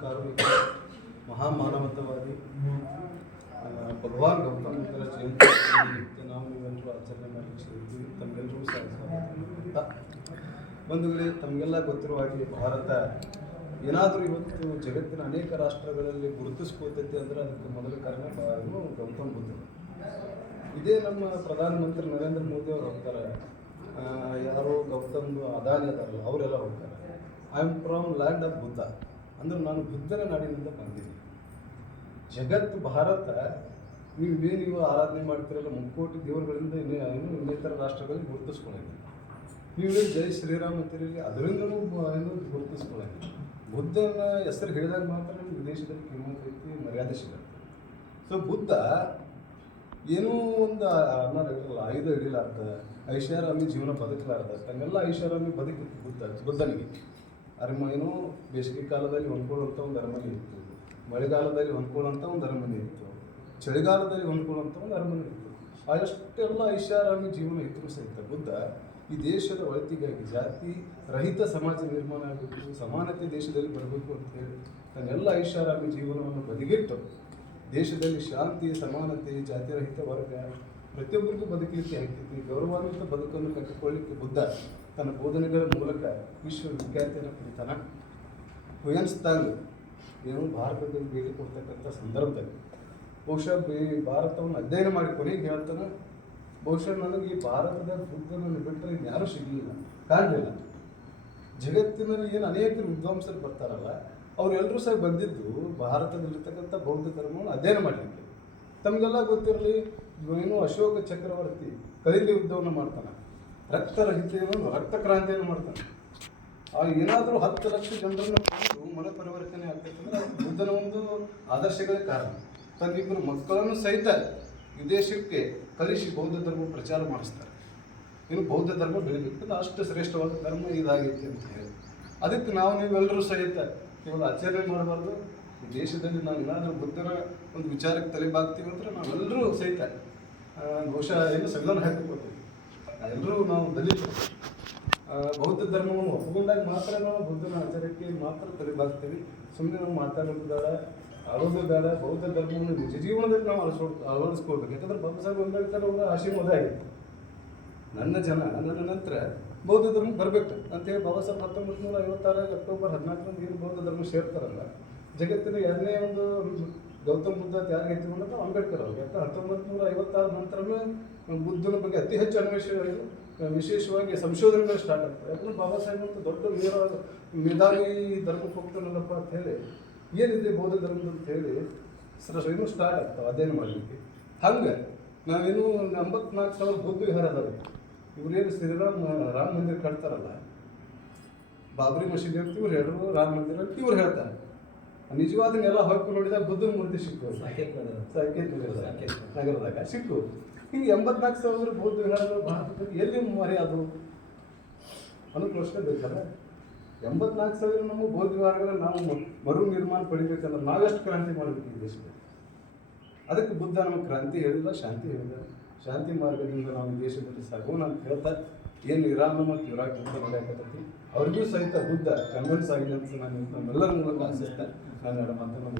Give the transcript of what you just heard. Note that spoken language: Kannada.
ಮಹಾಕಾರುಣಿಕ ಮಹಾಮಾನವತವಾದಿ ಭಗವಾನ್ ಗೌತಮ ಬುದ್ಧರ ಜಯಂತಿ ನಾವು ನೀವೆಲ್ಲರೂ ಆಚರಣೆ ಮಾಡಲಿಕ್ಕೆ ಸೇರಿದ್ವಿ. ತಮಗೆಲ್ಲರೂ ಸಹ ಸ್ವಾಗತ. ಬಂಧುಗಳೇ, ತಮಗೆಲ್ಲ ಗೊತ್ತಿರುವ ಹಾಗೆ ಭಾರತ ಏನಾದರೂ ಇವತ್ತು ಜಗತ್ತಿನ ಅನೇಕ ರಾಷ್ಟ್ರಗಳಲ್ಲಿ ಗುರುತಿಸ್ಕೋತೈತಿ ಅಂದರೆ ಅದಕ್ಕೆ ಮೊದಲ ಕಾರಣ ಗೌತಮ ಬುದ್ಧ. ಇದೇ ನಮ್ಮ ಪ್ರಧಾನಮಂತ್ರಿ ನರೇಂದ್ರ ಮೋದಿ ಅವರು ಹೋಗ್ತಾರೆ, ಯಾರೋ ಗೌತಮ್ ಅದಾನಿ ಅದಾರಲ್ಲ ಅವರೆಲ್ಲ ಹೋಗ್ತಾರೆ. I am from land of Buddha ಅಂದ್ರೆ ನಾನು ಬುದ್ಧನ ನಾಡಿನಿಂದ ಬಂದಿದ್ದೀನಿ. ಜಗತ್ತು ಭಾರತ ನೀವು ಆರಾಧನೆ ಮಾಡ್ತಿರಲ್ಲ ಮುಕ್ಕೋಟಿ ದೇವರುಗಳಿಂದ ಇನ್ನಿತರ ರಾಷ್ಟ್ರಗಳಲ್ಲಿ ಗುರುತಿಸ್ಕೊಳ್ಳಿ. ನೀವು ಜೈ ಶ್ರೀರಾಮ್ ಅಂತಿರಲಿ ಅದರಿಂದಲೂ ಗುರುತಿಸ್ಕೊಳ್ಳಿ. ಬುದ್ಧನ ಹೆಸರು ಹೇಳಿದಾಗ ಮಾತ್ರ ನಿಮ್ಗೆ ವಿದೇಶದಲ್ಲಿ ಕಿಮ್ಮತ್ತು ಐತಿ, ಮರ್ಯಾದೆ ಸಿಗುತ್ತೆ. ಸೊ ಬುದ್ಧ ಏನೂ ಒಂದು ಅನ್ನೋದಿರಲ್ಲ, ಆಯುಧ ಹಿಡಿಲಾರ್ದ ಐಷಾರಾಮಿ ಜೀವನ ಬದುಕಲಾರ್ದ ತನ್ನೆಲ್ಲ ಐಷಾರಾಮಿ ಬದುಕಿತ್ತು ಬುದ್ಧನಿಗೆ. ಏನೋ ಬೇಸಿಗೆ ಕಾಲದಲ್ಲಿ ಹೊಂದ್ಕೊಳ್ಳುವಂಥ ಒಂದು ಅರಮನೆ ಇತ್ತು, ಮಳೆಗಾಲದಲ್ಲಿ ಹೊಂದ್ಕೊಳ್ಳುವಂಥ ಒಂದು ಅರಮನೆ ಇತ್ತು, ಚಳಿಗಾಲದಲ್ಲಿ ಹೊಂದ್ಕೊಳ್ಳುವಂಥ ಒಂದು ಅರಮನೆ ಇತ್ತು. ಅಷ್ಟೆಲ್ಲ ಐಷಾರಾಮಿ ಜೀವನ ಇದ್ದರೂ ಸಹಿತ ಬುದ್ಧ ಈ ದೇಶದ ಒಳಿತಿಗಾಗಿ ಜಾತಿ ರಹಿತ ಸಮಾಜ ನಿರ್ಮಾಣ ಆಗಬೇಕು, ಸಮಾನತೆ ದೇಶದಲ್ಲಿ ಬರಬೇಕು ಅಂತ ಹೇಳಿ ತನ್ನೆಲ್ಲ ಐಷಾರಾಮಿ ಜೀವನವನ್ನು ಬದಿಗಿಟ್ಟು ದೇಶದಲ್ಲಿ ಶಾಂತಿ, ಸಮಾನತೆ, ಜಾತಿರಹಿತ ವರ್ಗ ಪ್ರತಿಯೊಬ್ಬರಿಗೂ ಬದುಕಲಿಕ್ಕೆ ಆಗ್ತೈತಿ, ಗೌರವಾನ್ವಿತ ಬದುಕನ್ನು ಕಟ್ಟಿಕೊಳ್ಳಲಿಕ್ಕೆ ಬುದ್ಧ ತನ್ನ ಬೋಧನೆಗಳ ಮೂಲಕ ವಿಶ್ವವಿಖ್ಯಾತಿಯನ್ನು ಪಡಿತಾನೆ. ಹುಯನ್ಸ್ತಾಂಗ್ ಏನು ಭಾರತದಲ್ಲಿ ಭೇಟಿ ಕೊಡ್ತಕ್ಕಂಥ ಸಂದರ್ಭದಲ್ಲಿ ಬಹುಶಃ ಭಾರತವನ್ನು ಅಧ್ಯಯನ ಮಾಡಿ ಕೊನೆಗೆ ಹೇಳ್ತಾನೆ, ಬಹುಶಃ ನನಗೆ ಈ ಭಾರತದ ಬುದ್ಧನನ್ನು ಬಿಟ್ಟರೆ ಯಾರೂ ಸಿಗಲಿಲ್ಲ, ಕಾಣಲಿಲ್ಲ. ಜಗತ್ತಿನಲ್ಲಿ ಏನು ಅನೇಕ ವಿದ್ವಾಂಸರು ಬರ್ತಾರಲ್ಲ ಅವರೆಲ್ಲರೂ ಸಹ ಬಂದಿದ್ದು ಭಾರತದಲ್ಲಿರ್ತಕ್ಕಂಥ ಬೌದ್ಧ ಧರ್ಮವನ್ನು ಅಧ್ಯಯನ ಮಾಡಲಿಕ್ಕೆ. ತಮಗೆಲ್ಲ ಗೊತ್ತಿರಲಿ, ಏನು ಅಶೋಕ ಚಕ್ರವರ್ತಿ ಕಲಿಂಗ ಯುದ್ಧವನ್ನು ಮಾಡ್ತಾನೆ, ರಕ್ತ ಕ್ರಾಂತಿಯನ್ನು ಮಾಡ್ತಾನೆ. ಏನಾದರೂ 10 ಲಕ್ಷ ಜನರನ್ನು ಕೊಂದು ಮನ ಪರಿವರ್ತನೆ ಆಗ್ತಕ್ಕಂದ್ರೆ ಬುದ್ಧನ ಒಂದು ಆದರ್ಶಗಳೇ ಕಾರಣ. ತನ್ನಿಬ್ಬರು ಮಕ್ಕಳನ್ನು ಸಹಿತ ವಿದೇಶಕ್ಕೆ ಕಲಿಸಿ ಬೌದ್ಧ ಧರ್ಮ ಪ್ರಚಾರ ಮಾಡಿಸ್ತಾರೆ. ಇನ್ನು ಬೌದ್ಧ ಧರ್ಮ ಬೆಳಿಬೇಕು, ಅಷ್ಟು ಶ್ರೇಷ್ಠವಾದ ಧರ್ಮ ಇದಾಗೈತಿ ಅಂತ ಹೇಳಿ ಅದಕ್ಕೆ ನೀವೆಲ್ಲರೂ ಸಹಿತ ಕೇವಲ ಆಚರಣೆ ಮಾಡಬಾರ್ದು. ಈ ದೇಶದಲ್ಲಿ ನಾವು ಏನಾದರೂ ಬುದ್ಧನ ಒಂದು ವಿಚಾರಕ್ಕೆ ತಲೆಬಾಗ್ತೀವಿ ಅಂದರೆ ನಾವೆಲ್ಲರೂ ಸಹಿತ ಬಹುಶಃ ಏನು ಸಂವಿಧಾನ ಹಾಕಿಕೊಡ್ತೀವಿ. ಎಲ್ಲರೂ ನಾವು ದಲಿತರು ಬೌದ್ಧ ಧರ್ಮವನ್ನು ಒಪ್ಪಿಕೊಂಡಾಗ ಮಾತ್ರ ನಾವು ಬುದ್ಧನ ಆಚಾರಕ್ಕೆ ಮಾತ್ರ ತಲೆಬಾಗ್ತೀವಿ. ಸುಮ್ಮನೆ ನಾವು ಮಾತಾಡೋದು ಬೇಡ, ಆಡೋದು ಬೇಡ. ಬೌದ್ಧ ಧರ್ಮವನ್ನು ನಿಜ ಜೀವನದಲ್ಲಿ ನಾವು ಅಳವಡಿಸ್ಕೊಳ್ಬೇಕು. ಯಾಕಂದ್ರೆ ಬಾಬಾ ಸಾಹೇಬ್ ಅಂಬೇಡ್ಕರ್ ಅವರ ಆಶೀರ್ವಾದ ಆಗಿತ್ತು, ನನ್ನ ಜನ ನನ್ನ ನಂತರ ಬೌದ್ಧ ಧರ್ಮ ಬರಬೇಕು ಅಂತೇಳಿ ಬಾಬಾ ಸಾಹೇಬ್ 1956 ಅಕ್ಟೋಬರ್ 14 ಏನು ಬೌದ್ಧ ಧರ್ಮ ಸೇರ್ತಾರಲ್ಲ, ಜಗತ್ತಿನ ಎರಡನೇ ಒಂದು ಗೌತಮ್ ಬುದ್ಧ ಯಾರಿಗೆ ಎತ್ತಿಕೊಂಡ್ರೆ ಅಂಬೇಡ್ಕರ್ ಅವ್ರಿಗೆ. ಯಾಕಂದ್ರೆ 1956 ನಂತರವೇ ಬುದ್ಧನ ಬಗ್ಗೆ ಅತಿ ಹೆಚ್ಚು ವಿಶೇಷವಾಗಿ ಸಂಶೋಧನೆಗಳು ಸ್ಟಾರ್ಟ್ ಆಗ್ತವೆ. ಯಾಕಂದ್ರೆ ಬಾಬಾ ಸಾಹೇಬ್ ಅಂತ ದೊಡ್ಡ ಮೇಧಾವಿ ಧರ್ಮಕ್ಕೆ ಹೋಗ್ತಾನಲ್ಲಪ್ಪ ಅಂತ ಹೇಳಿ ಏನಿದೆ ಬೌದ್ಧ ಧರ್ಮದ ಅಂತ ಹೇಳಿ ಇನ್ನೂ ಸ್ಟಾರ್ಟ್ ಆಗ್ತಾವೆ ಅಧ್ಯಯನ ಮಾಡಲಿಕ್ಕೆ. ಹಂಗೆ ನಾವೇನು 84,000 ಬೌದ್ಧ ವಿಹಾರ ಅದಾವೆ. ಇವರೇನು ರಾಮ ಮಂದಿರ ಕಟ್ತಾರಲ್ಲ, ಬಾಬರಿ ಮಸೀದಿ ಅಂತ ಇವ್ರು ಹೇಳಿದ್ರು, ರಾಮ ಮಂದಿರ ಅಂತ ಇವ್ರು ಹೇಳ್ತಾರೆ. ನಿಜವಾದನ್ನೆಲ್ಲ ಹೊರಕು ನೋಡಿದಾಗ ಬುದ್ಧನ ಮೂರ್ತಿ ಸಿಕ್ಕು ಸಾಕೇತ್ ನಗರದಾಗ ಸಿಕ್ಕು. ಹಿಂಗೆ 84,000 ಬೌದ್ಧ ವಿಹಾರಗಳು ಭಾರತದಲ್ಲಿ ಎಲ್ಲಿ ಮರೆಯೋದು ಅನ್ನೋ ಪ್ರಶ್ನೆ ಬೇಕಲ್ಲ. 84,000 ನಮ್ಮ ಬೌದ್ಧ ವಿಹಾರಗಳನ್ನು ನಾವು ಮರು ನಿರ್ಮಾಣ ಪಡಿಬೇಕಂದ್ರೆ ನಾವೆಷ್ಟು ಕ್ರಾಂತಿ ಮಾಡಬೇಕು ಈ ದೇಶದಲ್ಲಿ. ಅದಕ್ಕೆ ಬುದ್ಧ ನಮಗೆ ಕ್ರಾಂತಿ ಹೇಳಿಲ್ಲ, ಶಾಂತಿ ಹೇಳಿಲ್ಲ. ಶಾಂತಿ ಮಾರ್ಗದಿಂದ ನಾವು ಈ ದೇಶದಲ್ಲಿ ಸಾಗೋಣ ಅಂತ ಹೇಳ್ತಾ ಏನು ಇರಾನ್ ಮತ್ತು ಇರಾಕ್ ಯುದ್ಧ ನಡೆಯಕತ್ತೈತಿ ಅವ್ರಿಗೂ ಸಹಿತ ಬುದ್ಧ ಕನ್ವಿನ್ಸ್ ಆಗಿದೆ ಅಂತ ನಾನು ನಮ್ಮೆಲ್ಲರ ಮೂಲಕ ಆಶಿಸ್ತಾ ನಾನು ಮಾತನ್ನು